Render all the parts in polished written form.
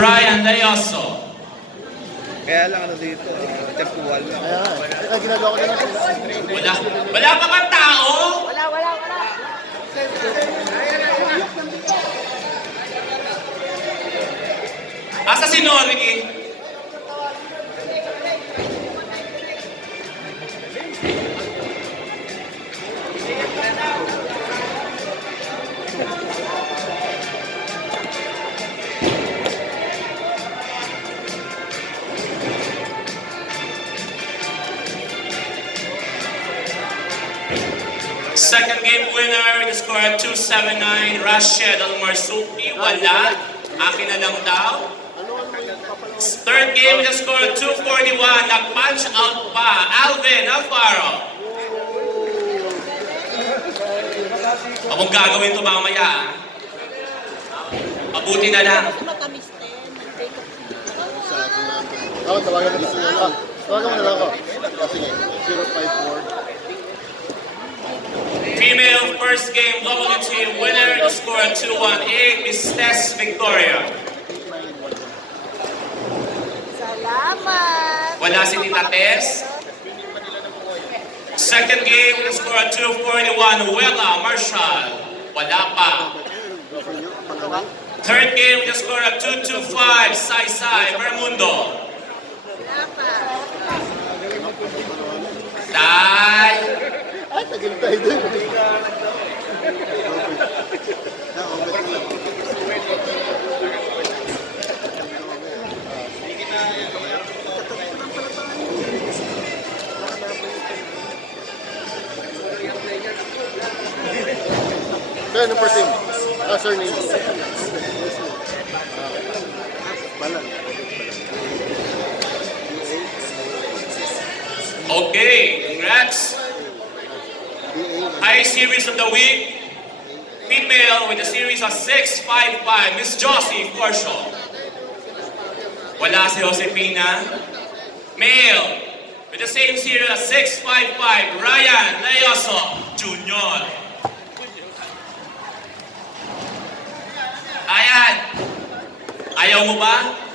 Ryan Layoso. Kaya lang ano dito, tempual lang. Kaya ginagawa ko na lang. Wala pa bang tao? Wala. Asa si Noriki? Second game winner with a score of 279, Rashid Almarsuki. Wala. Akin na lang daw. Third game with a score of 241, nag-punch out pa, Alvin Alfaro. Akong gagawin ito mamaya, ah. Mabuti na lang. Matamis din. Mag-take up. Ako, tawagan mo na lang. Tawagan mo na lang ako. Sige, 054. Female first game WT winner with a score of 218, Miss Tess Victoria. Salamat. Wala si Tita Tess. Second game with a score of 241, Wella Marshall. Wala pa. Third game with a score of 225, Sai Sai Bermundo. Salamat. Sai. Ay, tagil tayo dun. Kaya anong person? Surname. Balan. Okay, congrats. High series of the week. Female with a series of 655, Miss Josie Forshaw. Wala si Josefina. Male with the same series of 655, Ryan Layoso Jr. Ayan. Ayaw mo ba?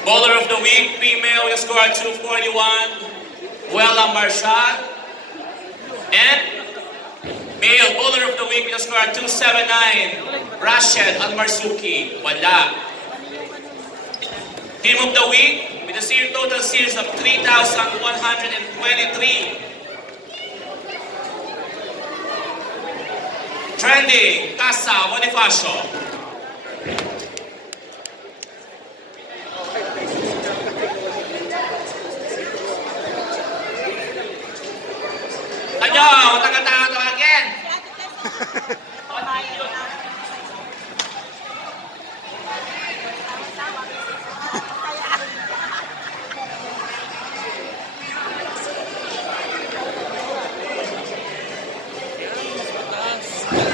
Bowler of the week, female with a score of 241, Wella Marshall. And male bowler of the week with a score of 279, Rashid Almarsuki. Wala. Team of the week with a total series of 3,123. Trending, Casa Bonifacio. Ano? Taga-tawagin.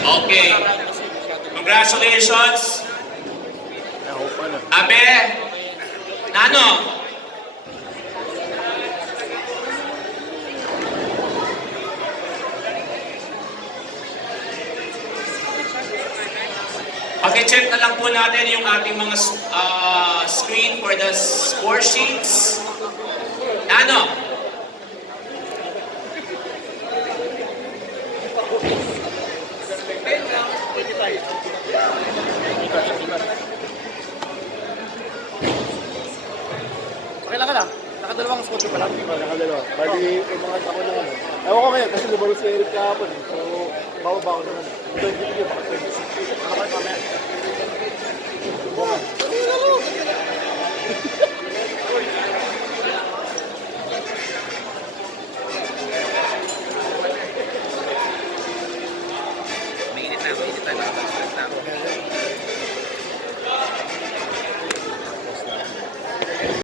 Okay. Congratulations. Abe. Nano? Paki-check na lang po natin yung ating mga screen for the score sheets. Ano? Okay lang ka lang. Nakadalawang spot pa lang. Nakadalawa. Bali, yung mga ako na ano. Ewan ko ngayon kasi lumaro si Eric kahapon. So, bababa ko naman. Ito, hindi ko baka 26. Ano kayo mamaya?